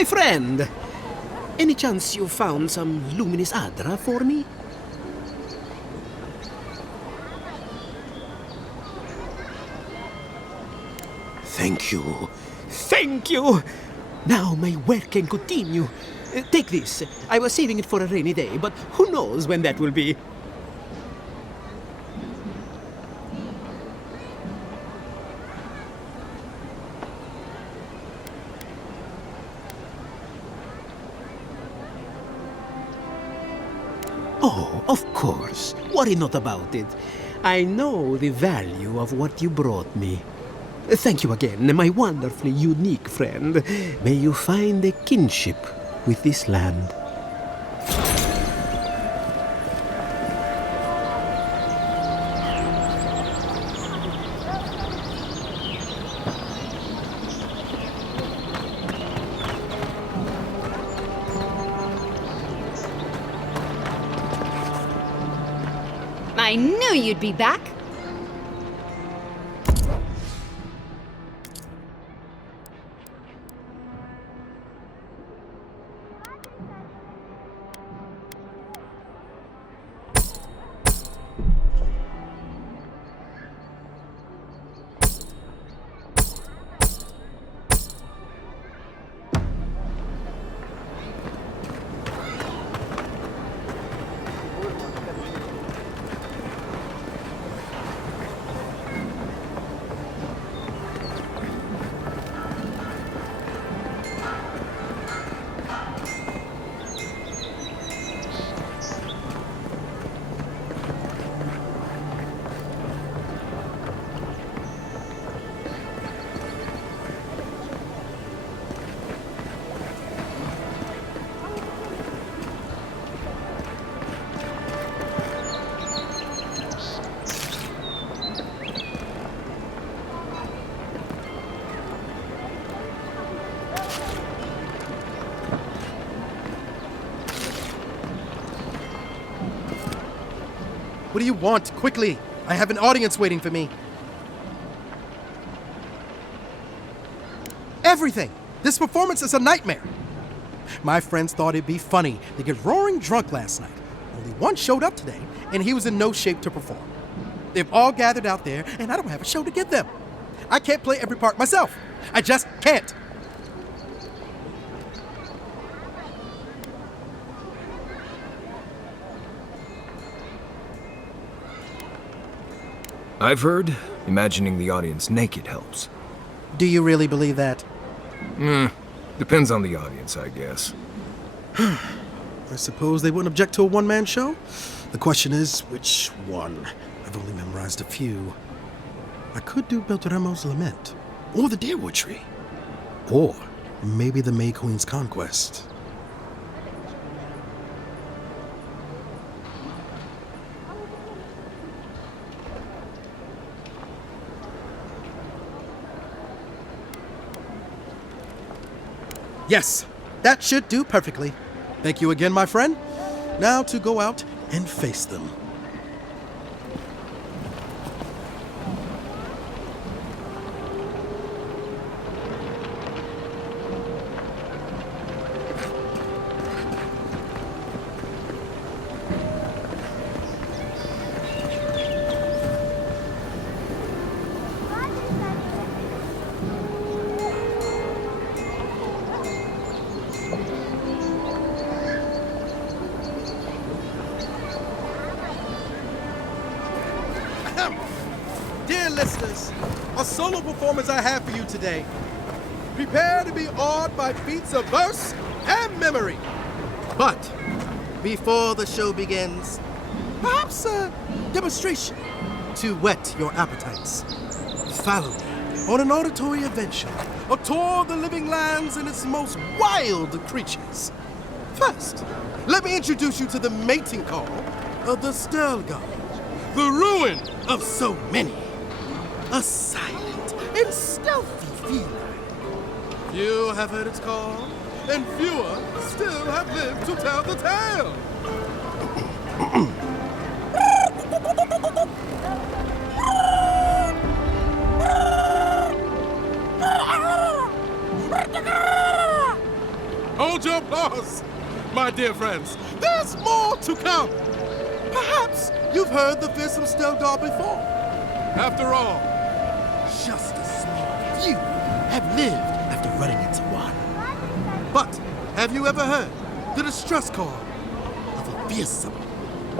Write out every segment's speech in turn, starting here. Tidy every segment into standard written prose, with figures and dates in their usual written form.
my friend! Any chance you found some luminous Adra for me? Thank you. Thank you! Now my work can continue. Take this. I was saving it for a rainy day, but who knows when that will be. Oh, of course. Worry not about it. I know the value of what you brought me. Thank you again, my wonderfully unique friend. May you find a kinship with this land. I knew you'd be back. What do you want? Quickly! I have an audience waiting for me. Everything! This performance is a nightmare. My friends thought it'd be funny to get roaring drunk last night. Only one showed up today, and he was in no shape to perform. They've all gathered out there, and I don't have a show to give them. I can't play every part myself. I just can't. I've heard imagining the audience naked helps. Do you really believe that? Depends on the audience, I guess. I suppose they wouldn't object to a one-man show? The question is, which one? I've only memorized a few. I could do Beltramo's Lament, or the Deerwood Tree, or maybe the May Queen's Conquest. Yes, that should do perfectly. Thank you again, my friend. Now to go out and face them. Dear listeners, a solo performance I have for you today. Prepare to be awed by feats of verse and memory. But before the show begins, perhaps a demonstration to whet your appetites. Follow me on an auditory adventure, a tour of the living lands and its most wild creatures. First, let me introduce you to the mating call of the Stelgar, the ruin of so many. A silent and stealthy feline. Few have heard its call, and fewer still have lived to tell the tale. dear friends, there's more to come. Perhaps you've heard the fearsome Stelgar before. After all, just a small few have lived after running into one. But have you ever heard the distress call of a fearsome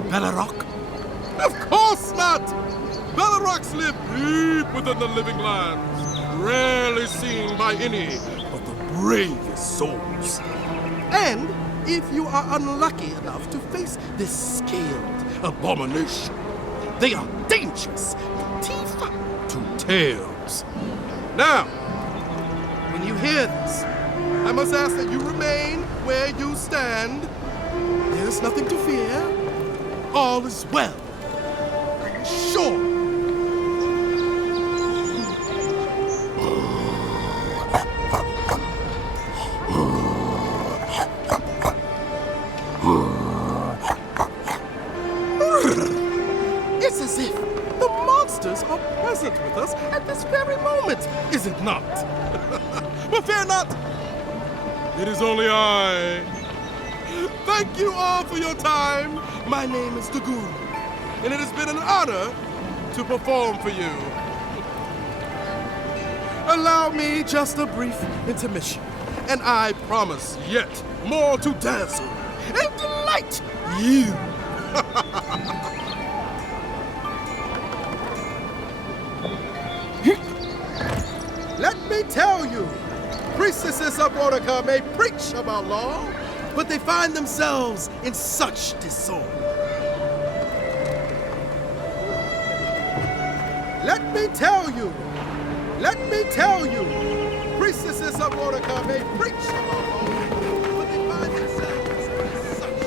Bellerock? Of course not! Bellerocs live deep within the living lands, rarely seen by any but the bravest souls. And if you are unlucky enough to face this scaled abomination, they are dangerous from teeth to tails. Now, when you hear this, I must ask that you remain where you stand. There's nothing to fear. All is well. Sure. It's as if the monsters are present with us at this very moment, is it not? But fear not. It is only I. Thank you all for your time. My name is the Guru, and it has been an honor to perform for you. Allow me just a brief intermission, and I promise yet more to dazzle and delight you. Let me tell you, priestesses of Orca may preach about law, but they find themselves in such disorder. Let me tell you, priestesses of Orca may preach about law, but they find themselves in such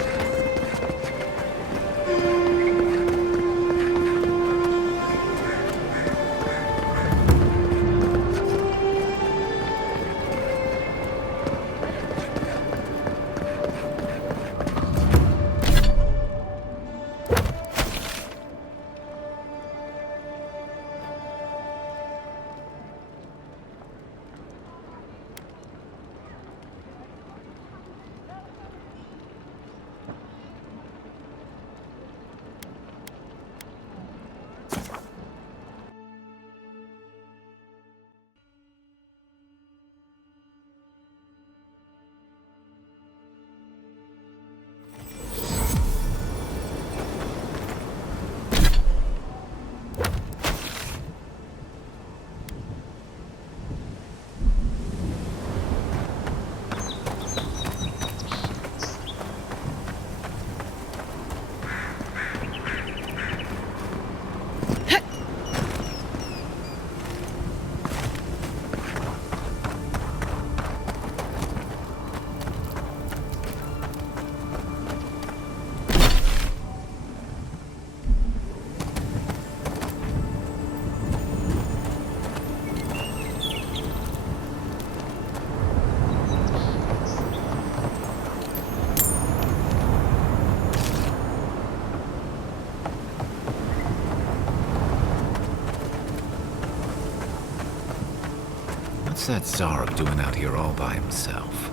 What's that Zarok doing out here all by himself?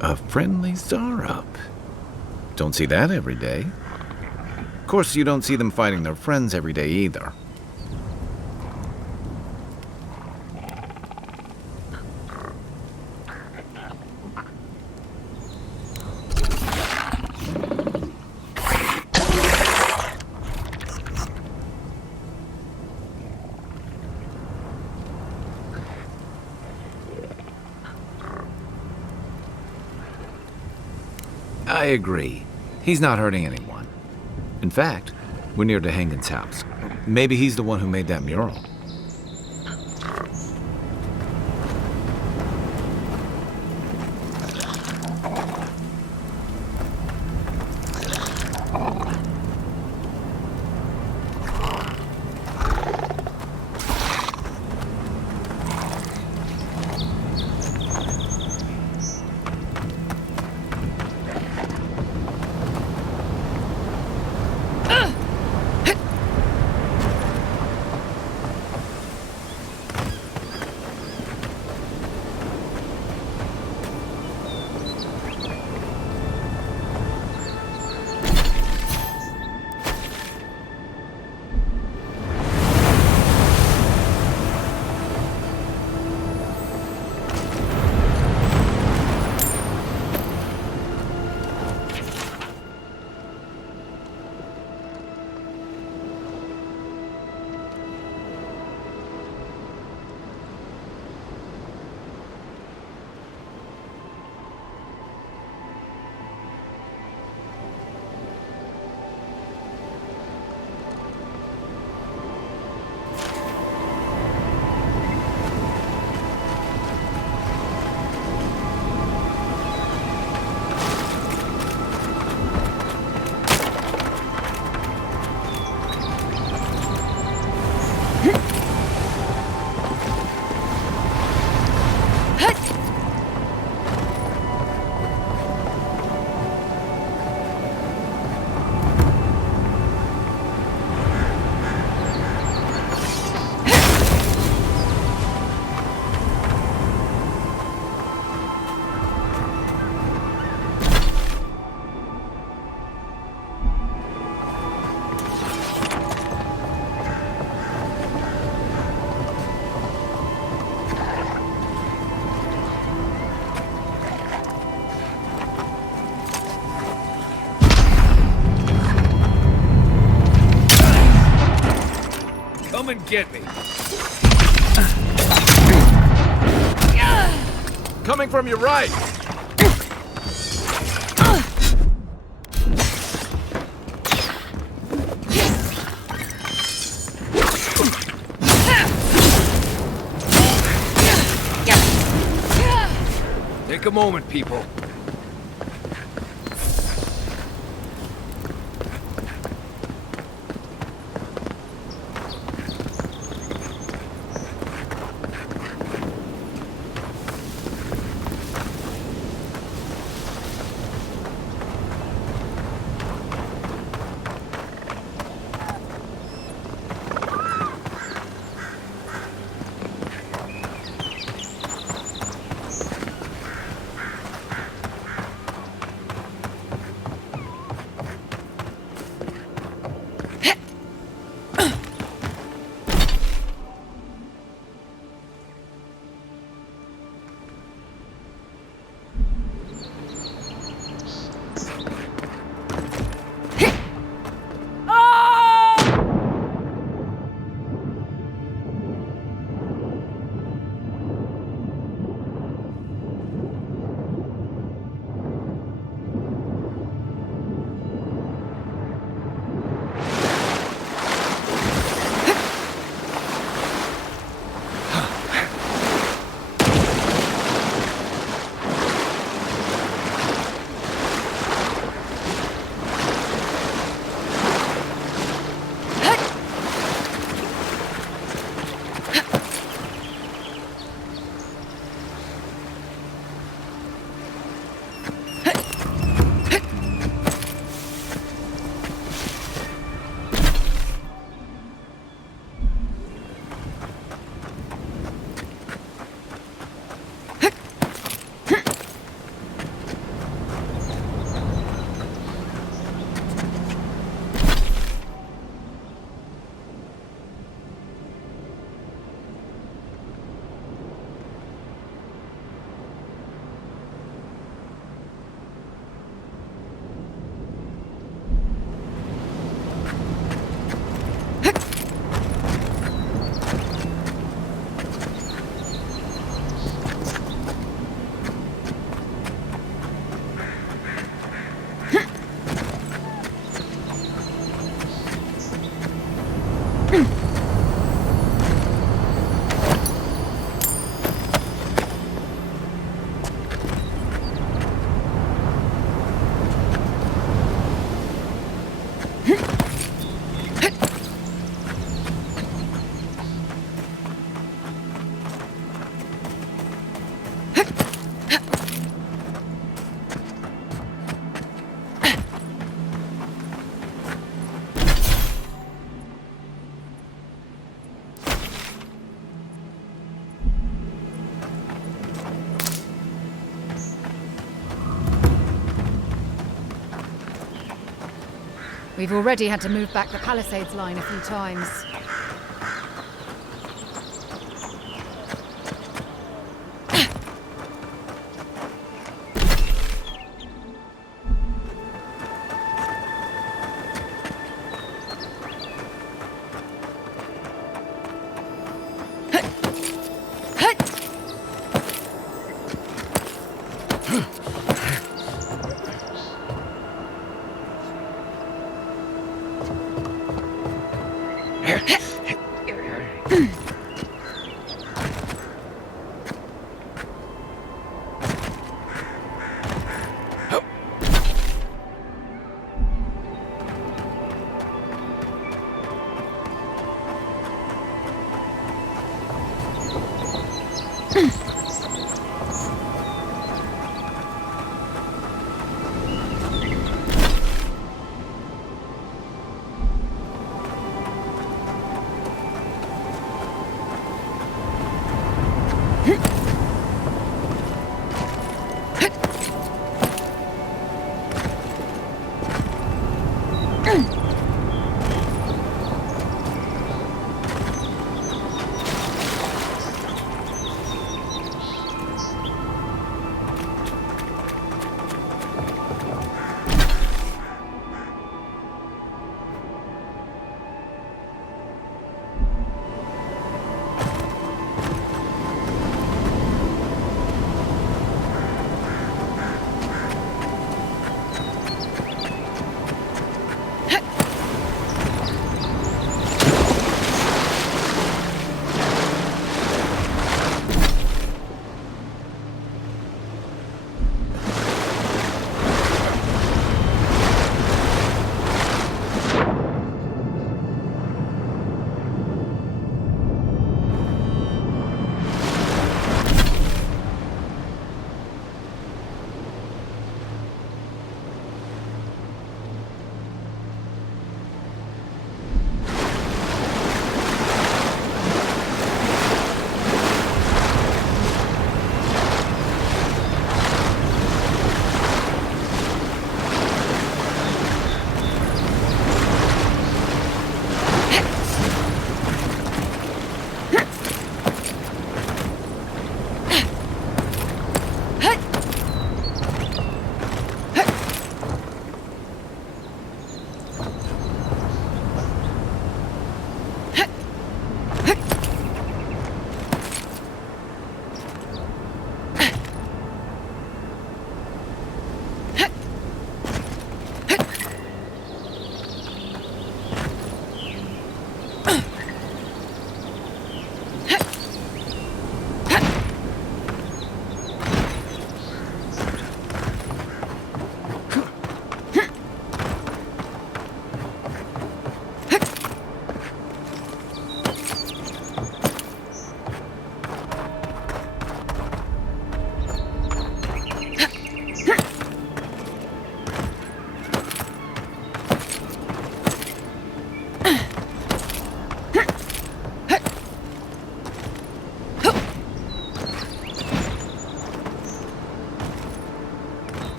A friendly Zarok. Don't see that every day. Of course, you don't see them fighting their friends every day either. I agree. He's not hurting anyone. In fact, we're near DeHangen's house. Maybe he's the one who made that mural. Come and get me. Coming from your right. Take a moment, people. We've already had to move back the Palisades line a few times.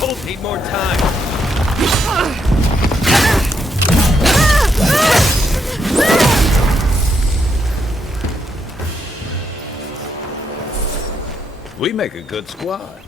Both need more time. We make a good squad.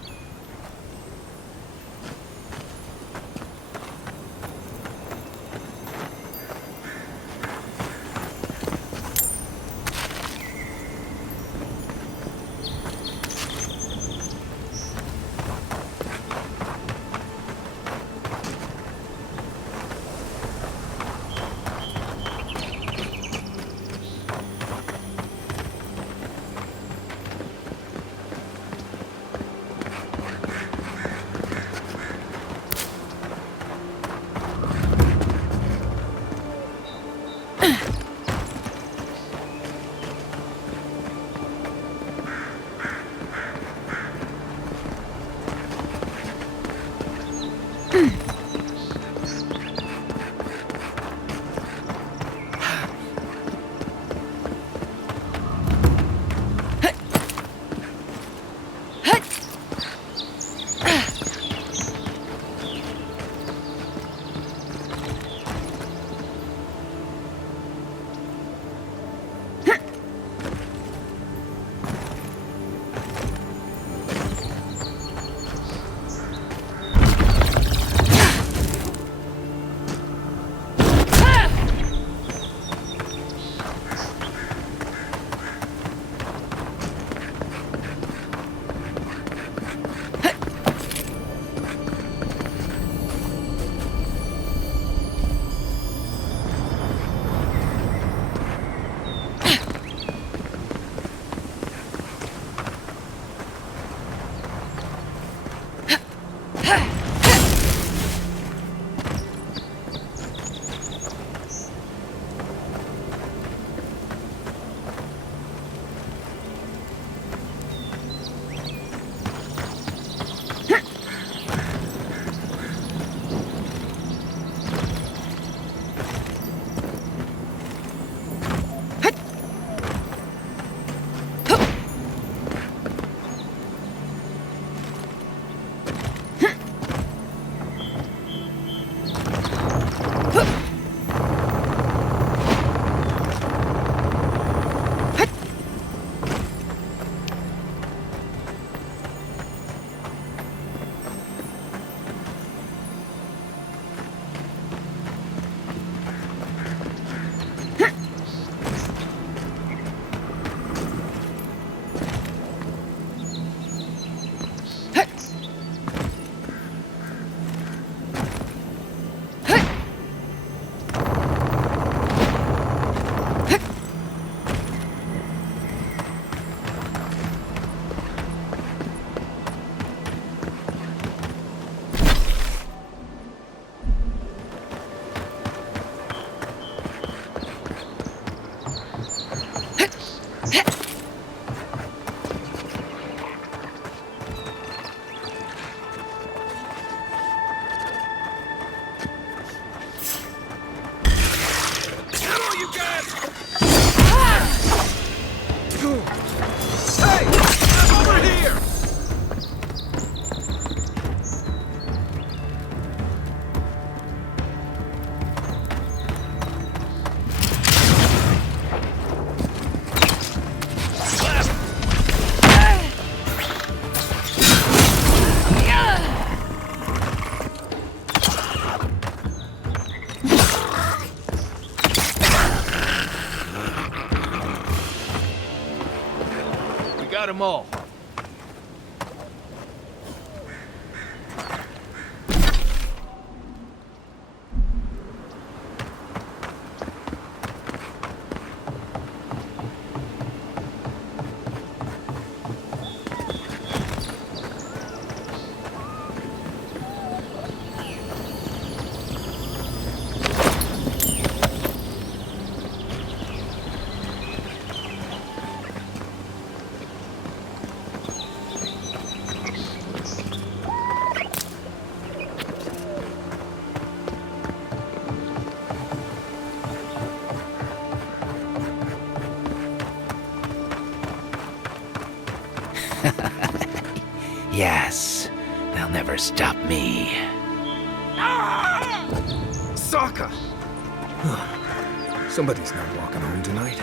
Got 'em all. never stop me. Sokka! Somebody's not walking home tonight.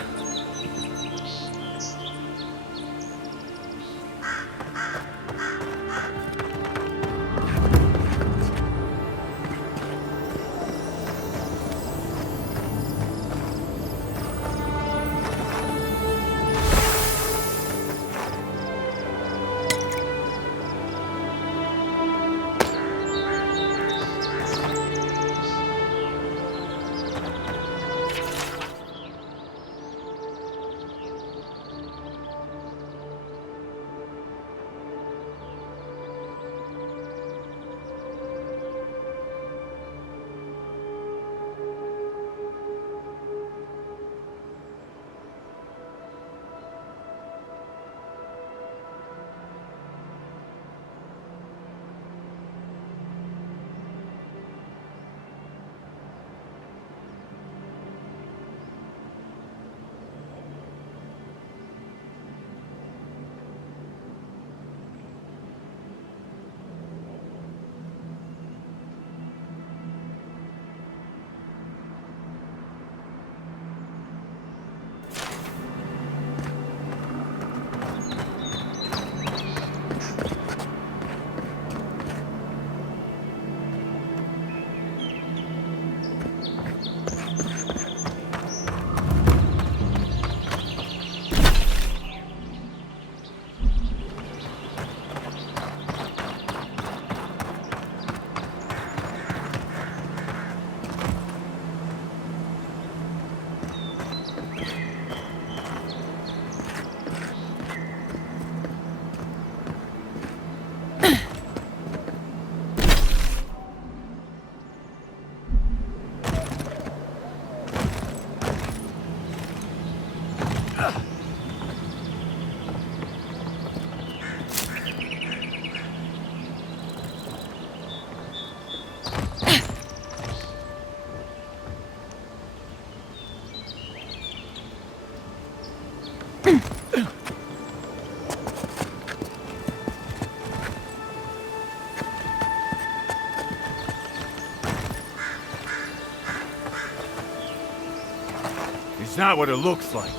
It's not what it looks like.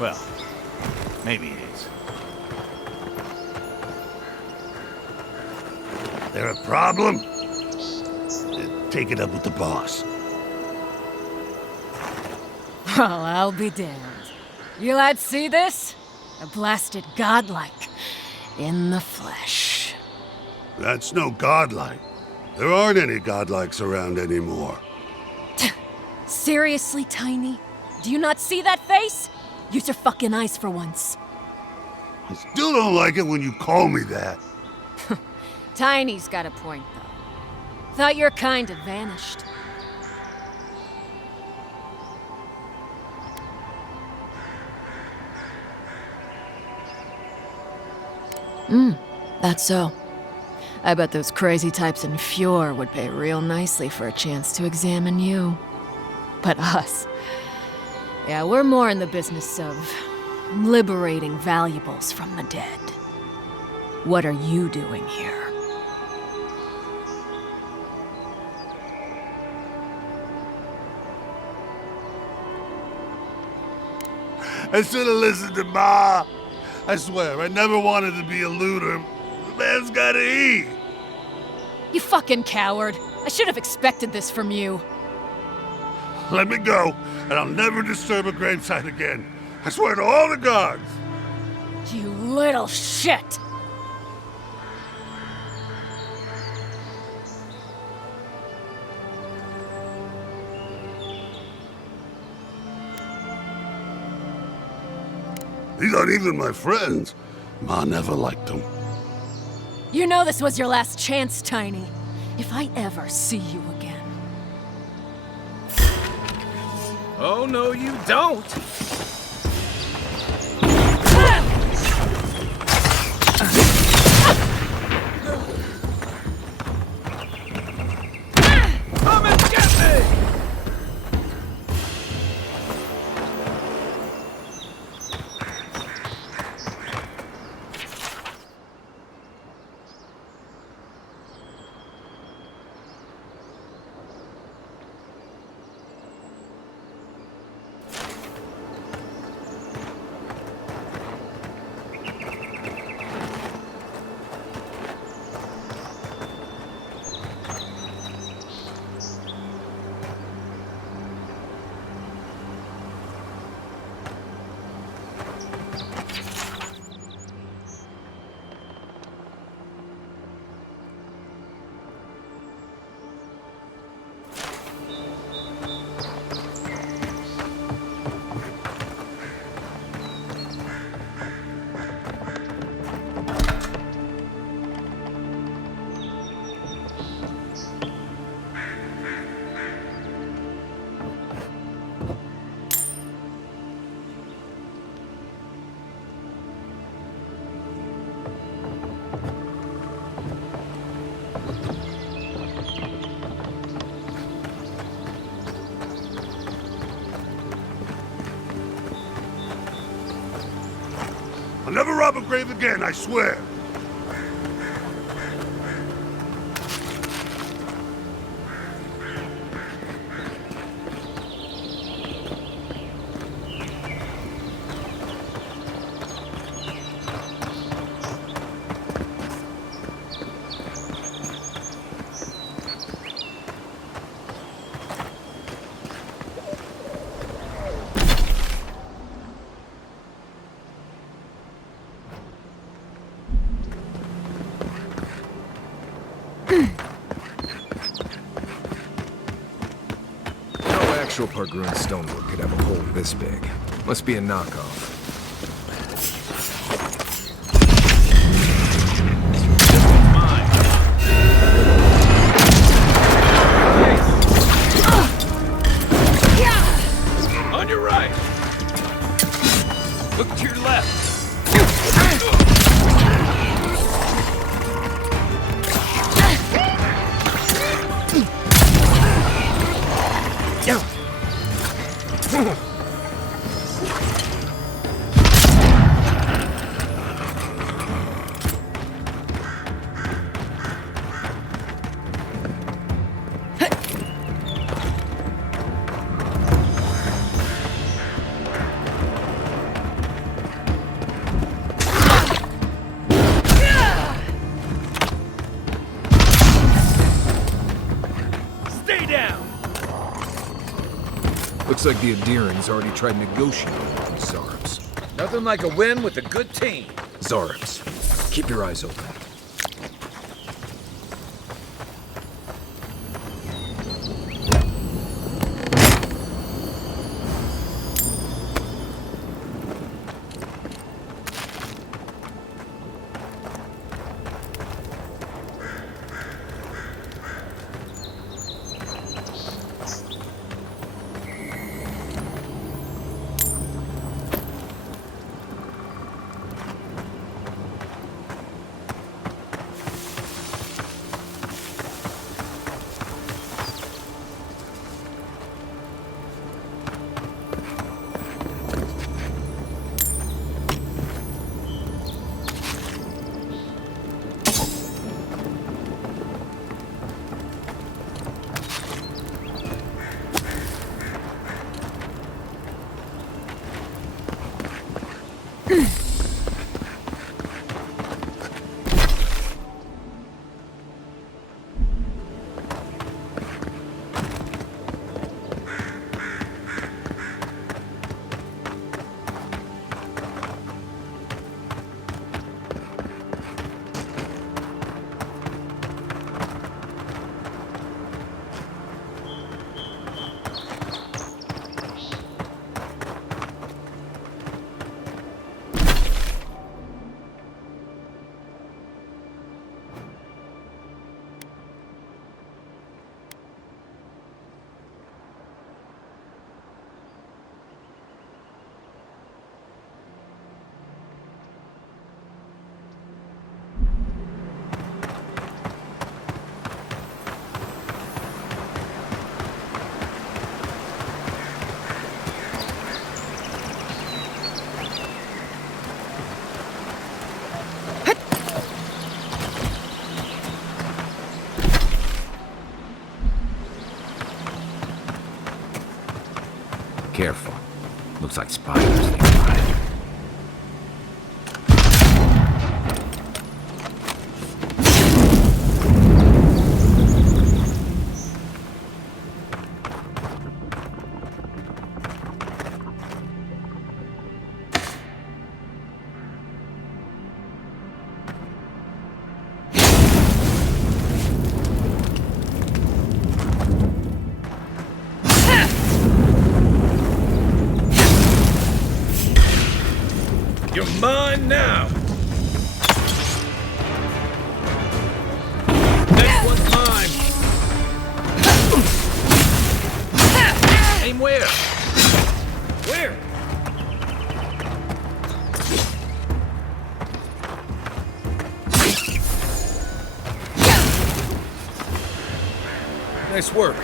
Well, maybe it is. There a problem? Take it up with the boss. Well, I'll be damned. You lads see this? A blasted godlike. In the flesh. That's no godlike. There aren't any godlikes around anymore. Seriously, Tiny? Do you not see that face? Use your fucking eyes for once. I still don't like it when you call me that. Tiny's got a point, though. Thought your kind had vanished. That's so. I bet those crazy types in Fjord would pay real nicely for a chance to examine you. But us... yeah, we're more in the business of liberating valuables from the dead. What are you doing here? I should have listened to Ma. I swear, I never wanted to be a looter. The man's gotta eat. You fucking coward. I should have expected this from you. Let me go, and I'll never disturb a gravesite again. I swear to all the gods. You little shit! These aren't even my friends. Ma never liked them. You know this was your last chance, Tiny. If I ever see you again. Oh, no, you don't! Come and get me! never rob a grave again, I swear. No actual Pargruin stonework could have a hole this big. Must be a knockoff. On your right! Look to your left! Stay down! Looks like the Adirans already tried negotiating with these Zarabs. Nothing like a win with a good team. Zarabs, keep your eyes open. Careful. Looks like spiders nearby. You're mine now! Next one's mine! Aim where? Where? Nice work.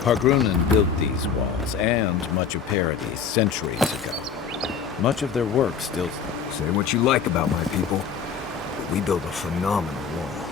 Pargrunen built these walls and much of Paradis centuries ago. Much of their work still... Say what you like about my people. We built a phenomenal wall.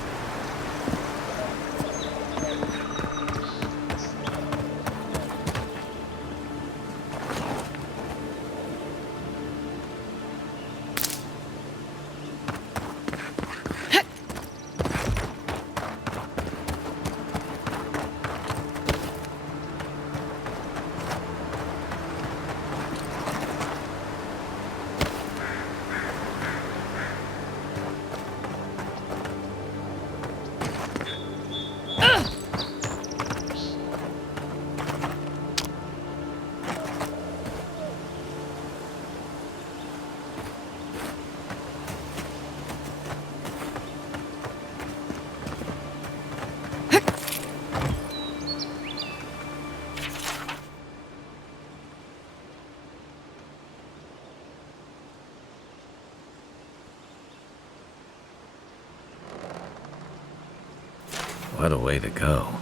What a way to go.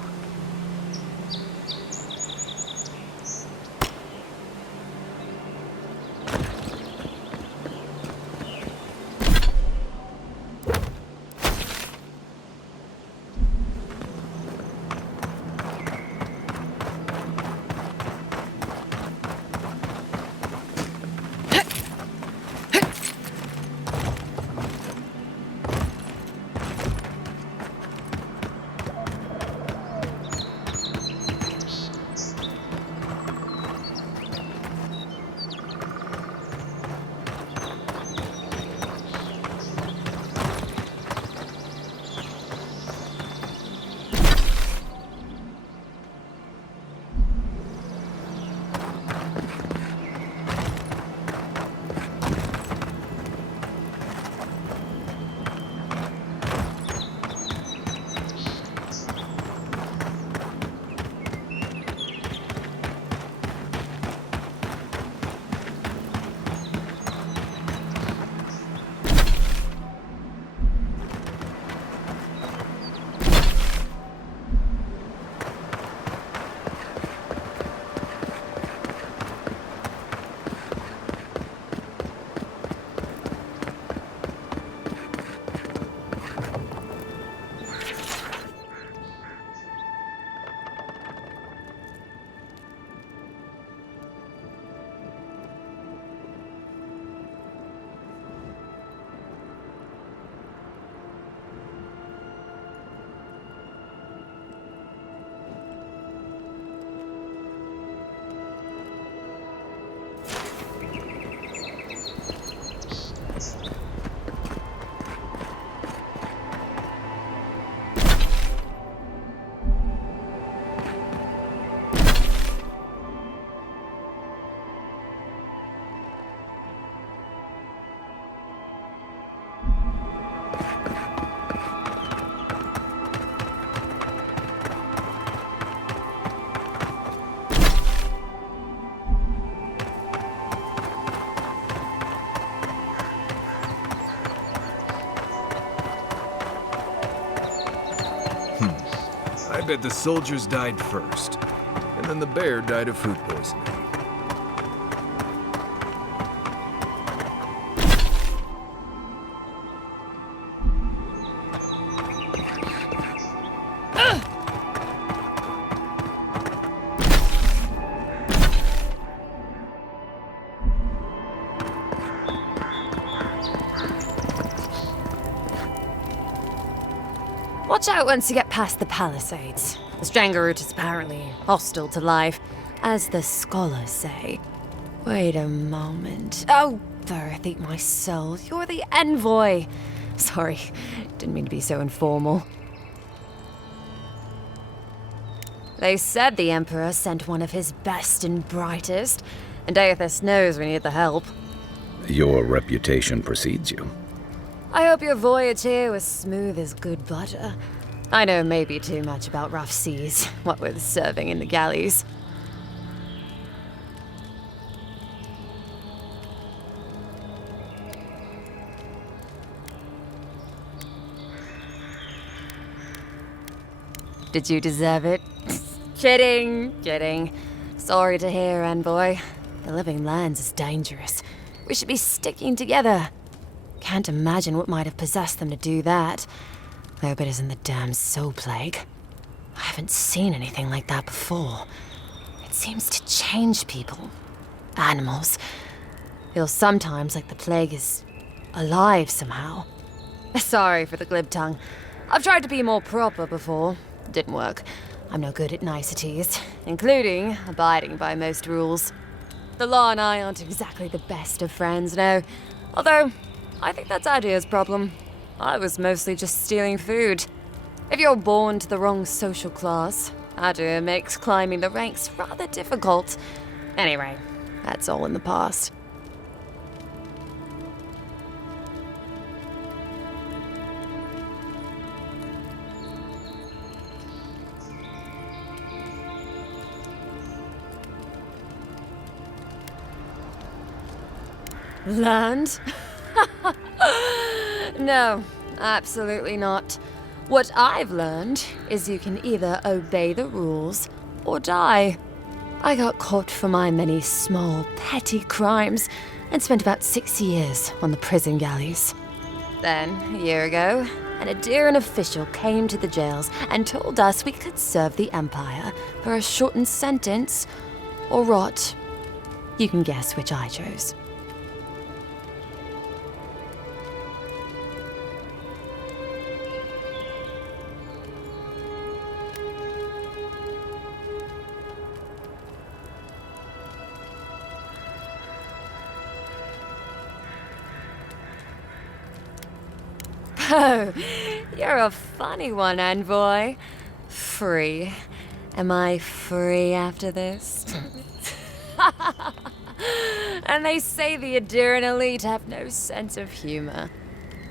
I bet the soldiers died first, and then the bear died of food poisoning. Watch out once you get past the palisades. The Strangerroot is apparently hostile to life, as the scholars say. Wait a moment. Oh, Birth, eat my soul. You're the envoy. Sorry, didn't mean to be so informal. They said the Emperor sent one of his best and brightest, and Aethys knows we need the help. Your reputation precedes you. I hope your voyage here was smooth as good butter. I know maybe too much about rough seas, what with serving in the galleys. Did you deserve it? Kidding. Sorry to hear, Envoy. The living lands is dangerous. We should be sticking together. Can't imagine what might have possessed them to do that. Hope it isn't the damn soul plague. I haven't seen anything like that before. It seems to change people. Animals. Feels sometimes like the plague is alive somehow. Sorry for the glib tongue. I've tried to be more proper before. Didn't work. I'm no good at niceties, including abiding by most rules. The law and I aren't exactly the best of friends, no. Although, I think that's Adia's problem. I was mostly just stealing food. If you're born to the wrong social class, Adia makes climbing the ranks rather difficult. Anyway, that's all in the past. Land? No, absolutely not. What I've learned is you can either obey the rules or die. I got caught for my many small, petty crimes and spent about 6 years on the prison galleys. Then, a year ago, an Adiran official came to the jails and told us we could serve the Empire for a shortened sentence or rot. You can guess which I chose. Oh, you're a funny one, Envoy. Free. Am I free after this? And they say the Adiran elite have no sense of humor.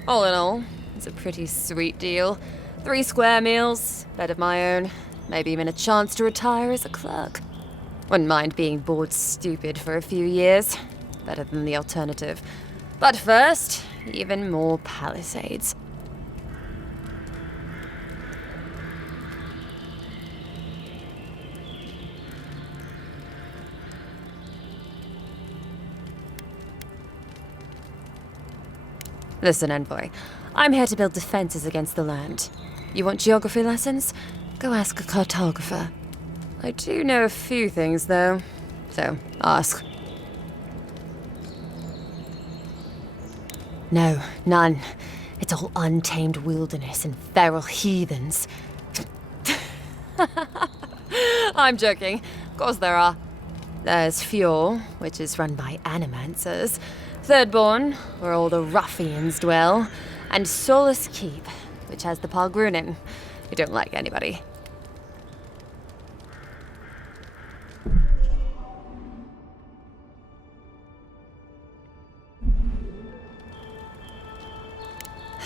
All in all, it's a pretty sweet deal. 3 square meals, bed of my own, maybe even a chance to retire as a clerk. Wouldn't mind being bored stupid for a few years. Better than the alternative. But first, even more Palisades. Listen, Envoy. I'm here to build defenses against the land. You want geography lessons? Go ask a cartographer. I do know a few things, though. So, ask. No, none. It's all untamed wilderness and feral heathens. I'm joking. Of course there are. There's Fjord, which is run by animancers. Thirdborn, where all the ruffians dwell. And Solus Keep, which has the Pargrunin, who don't like anybody.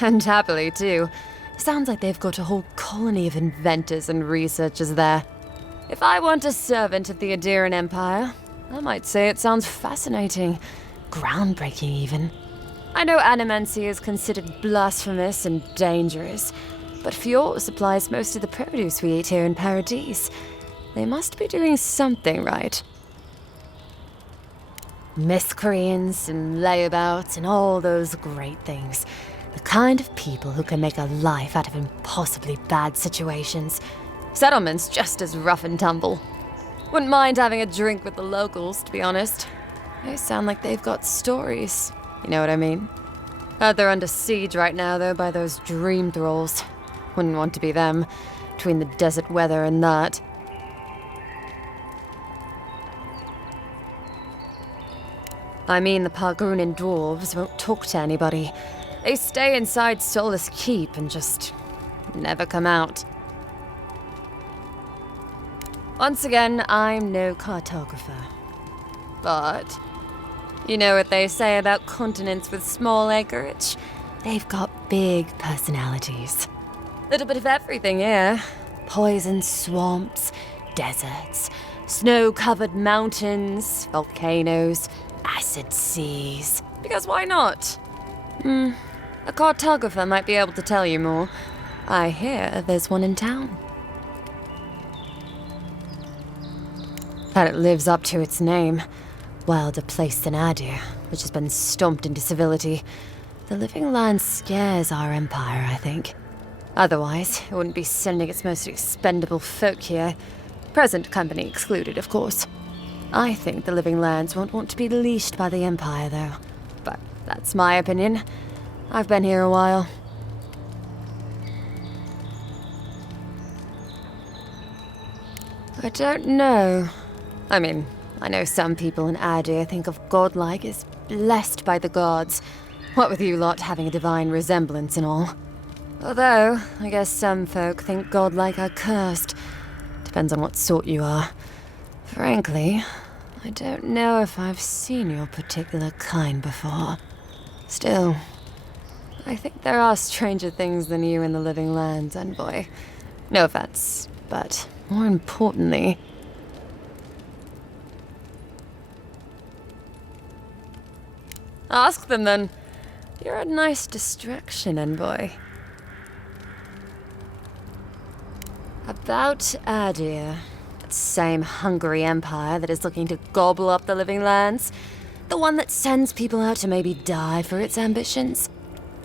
And happily, too. Sounds like they've got a whole colony of inventors and researchers there. If I want a servant of the Adiran Empire, I might say it sounds fascinating. Groundbreaking, even. I know animancy is considered blasphemous and dangerous, but Fjord supplies most of the produce we eat here in Paradise. They must be doing something right. Miscreants and layabouts and all those great things. The kind of people who can make a life out of impossibly bad situations. Settlements just as rough and tumble. Wouldn't mind having a drink with the locals, to be honest. They sound like they've got stories. You know what I mean? Heard they're under siege right now, though, by those dream thralls. Wouldn't want to be them, between the desert weather and that. I mean, the Pargrunin dwarves won't talk to anybody. They stay inside Solus Keep and just never come out. Once again, I'm no cartographer. But you know what they say about continents with small acreage? They've got big personalities. Little bit of everything here. Poison swamps, deserts, snow-covered mountains, volcanoes, acid seas. Because why not? A cartographer might be able to tell you more. I hear there's one in town. And it lives up to its name. Wilder place than Adir, which has been stomped into civility. The living land scares our empire, I think. Otherwise, it wouldn't be sending its most expendable folk here. Present company excluded, of course. I think the living lands won't want to be leashed by the empire, though. But that's my opinion. I've been here a while. I don't know. I mean, I know some people in Adir think of godlike as blessed by the gods. What with you lot having a divine resemblance and all. Although, I guess some folk think godlike are cursed. Depends on what sort you are. Frankly, I don't know if I've seen your particular kind before. Still, I think there are stranger things than you in the living lands, envoy. No offense, but more importantly... Ask them then. You're a nice distraction, envoy. About Adir, that same hungry empire that is looking to gobble up the living lands. The one that sends people out to maybe die for its ambitions.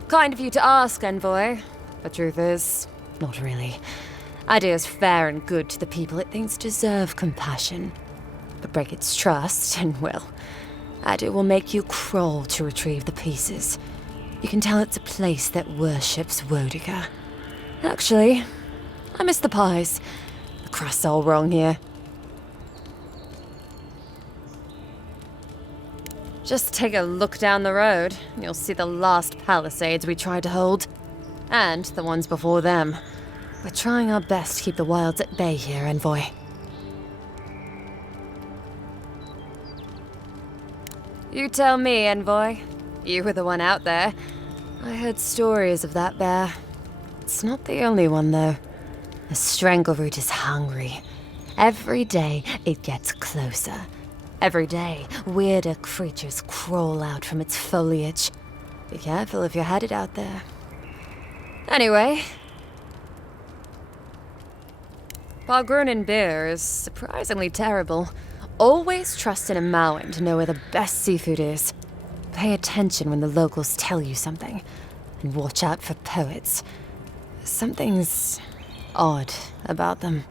Kind of you to ask, envoy. But truth is, not really. Adir's fair and good to the people it thinks deserve compassion. But break its trust, and well, Adir will make you crawl to retrieve the pieces. You can tell it's a place that worships Wodiga. Actually, I miss the pies. The crust's all wrong here. Just take a look down the road, and you'll see the last palisades we tried to hold. And the ones before them. We're trying our best to keep the wilds at bay here, envoy. You tell me, envoy. You were the one out there. I heard stories of that bear. It's not the only one, though. The strangleroot is hungry. Every day, it gets closer. Every day, weirder creatures crawl out from its foliage. Be careful if you're headed out there. Anyway... Balgrunin beer is surprisingly terrible. Always trust in a Mauen to know where the best seafood is. Pay attention when the locals tell you something. And watch out for poets. Something's odd about them.